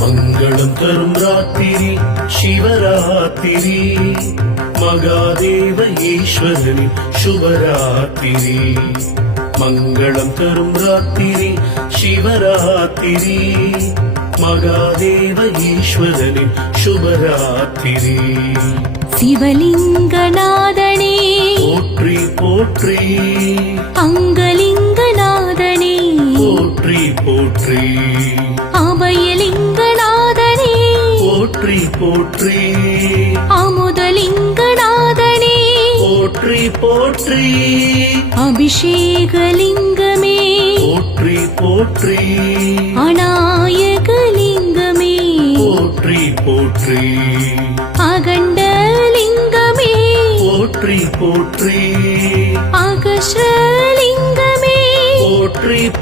மங்களம் தரும் ராத்திரி சிவராத்திரி மகாதேவ ஈஸ்வரனின் சுபராத்திரி. மங்களம் தரும் ராத்திரி சிவராத்திரி மகாதேவ ஈஸ்வரனின் சுபராத்திரி. சிவலிங்கநாதனே போற்றி போற்றி, அங்கலிங்கநாதனே போற்றி போற்றி, அபயலிங்கநாதனே போற்றி போற்றி, அமுதலிங்கநாதனே போற்றி போற்றி, அபிஷேகலிங்கமே போற்றி போற்றி, அநாயகலிங்கமே போற்றி போற்றி.